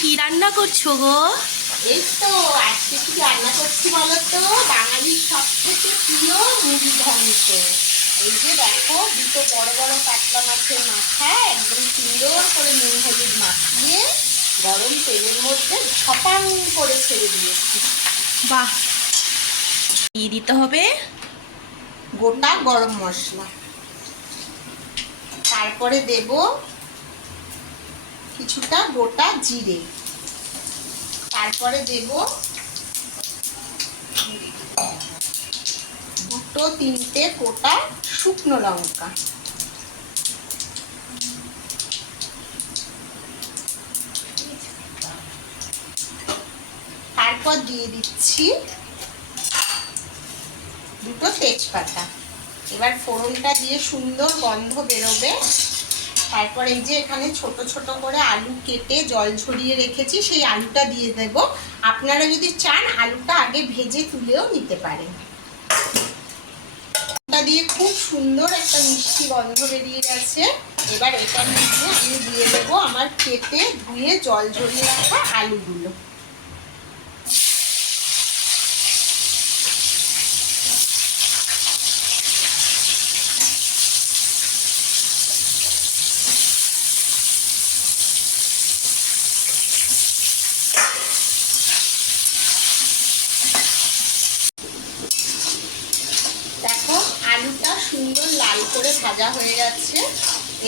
কি রান্না করছো গো? এই তো আজকে কি রান্না করছি বলো তো? বাঙালির সবথেকে প্রিয় মুড়ি ঘন্ট। এই যে দেখো, দুটো বড় বড় কাতলা মাছের মাথা একদম সুন্দর করে নুন হলুদ মাখিয়ে গরম তেলের মধ্যে ছপাং করে ছেড়ে দিয়েছি। বাহ, কি দিতে হবে? গোটা গরম মশলা, তারপরে দেব কিছুটা গোটা জিরে, তারপরে দেব দুটো তিনটে গোটা শুকনো লঙ্কা, তারপর দিয়ে দিচ্ছি দুটো তেজপাতা। এবার ফোড়নটা দিয়ে সুন্দর গন্ধ বেরোবে। তারপর এই যে এখানে ছোট ছোট করে আলু কেটে জল ঝরিয়ে রেখেছি, সেই আলুটা দিয়ে দেব। আপনারা যদি চান আলুটা আগে ভেজে তুলেও নিতে পারেন। এটা দিয়ে খুব সুন্দর একটা মিষ্টি গন্ধ বেরিয়ে গেছে। এবার এটার মধ্যে আমি দিয়ে দেবো আমার কেটে ধুয়ে জল ঝরিয়ে রাখা আলুগুলো। দেখো আলুটা সুন্দর লাল করে ভাজা হয়ে গেছে।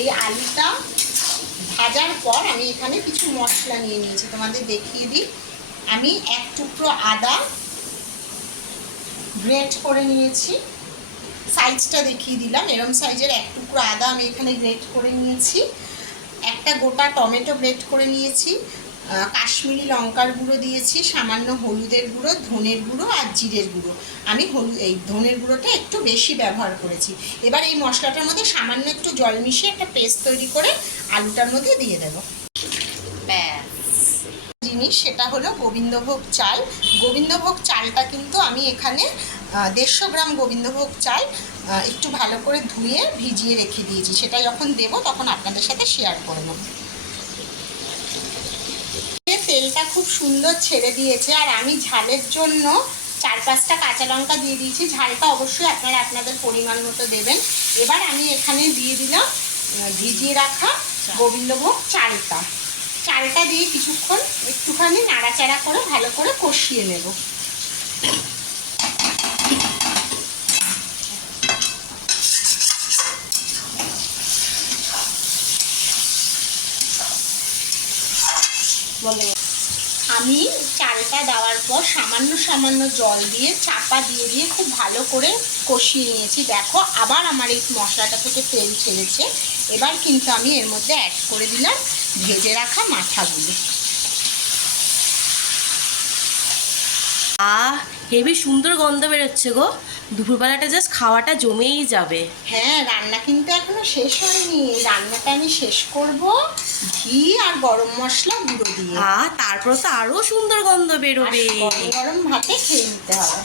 এই আলুটা ভাজার পর আমি এখানে কিছু মশলা নিয়ে নিয়েছি, তোমাদের দেখিয়ে দিই। আমি এক টুকরো আদা গ্রেট করে নিয়েছি, সাইজটা দেখিয়ে দিলাম, এরম সাইজের এক টুকরো আদা আমি এখানে গ্রেট করে নিয়েছি। একটা গোটা টমেটো গ্রেট করে নিয়েছি, কাশ্মীরি লঙ্কার গুঁড়ো দিয়েছি, সামান্য হলুদের গুঁড়ো, ধনের গুঁড়ো আর জিরের গুঁড়ো। আমি এই ধনের গুঁড়োটা একটু বেশি ব্যবহার করেছি। এবার এই মশলাটার মধ্যে সামান্য একটু জল মিশিয়ে একটা পেস্ট তৈরি করে আলুটার মধ্যে দিয়ে দেবো। ব্যাস জিনিস, সেটা হলো গোবিন্দভোগ চাল। গোবিন্দভোগ চালটা কিন্তু আমি এখানে 150 গ্রাম গোবিন্দভোগ চাল একটু ভালো করে ধুয়ে ভিজিয়ে রেখে দিয়েছি। সেটা যখন দেবো তখন আপনাদের সাথে শেয়ার করে নেব। তেলটা খুব সুন্দর ছেড়ে দিয়েছে, আর আমি ঝালের জন্য 4-5টা কাঁচা লঙ্কা দিয়ে দিয়েছি। ঝালটা অবশ্যই আপনারা আপনাদের পরিমাণ মতো দেবেন। এবার আমি এখানে দিয়ে দিলাম ভিজিয়ে রাখা গোবিন্দভোগ চালটা দিয়ে কিছুক্ষণ একটুখানি নাড়াচাড়া করে ভালো করে কষিয়ে নেব। আমি চালটা দেওয়ার পর সামান্য জল দিয়ে চাপা দিয়ে খুব ভালো করে কষিয়ে নিয়েছি। দেখো আবার আমার এই মশলাটা থেকে তেল ছেড়েছে। এবার কিন্তু আমি এর মধ্যে অ্যাড করে দিলাম ভেজে রাখা মাথাগুলো। হেবি সুন্দর গন্ধ বেরোচ্ছে গো। দুপুরবেলাটা জাস্ট খাওয়াটা জমেই যাবে। হ্যাঁ, রান্না কিন্তু এখনো শেষ হয়নি। রান্নাটা আমি শেষ করব ঘি আর গরম মশলা গুঁড়ো দিয়ে। তারপর তো আরো সুন্দর গন্ধ বেরোবে। গরম গরম ভাতে খেয়ে নিতে হবে।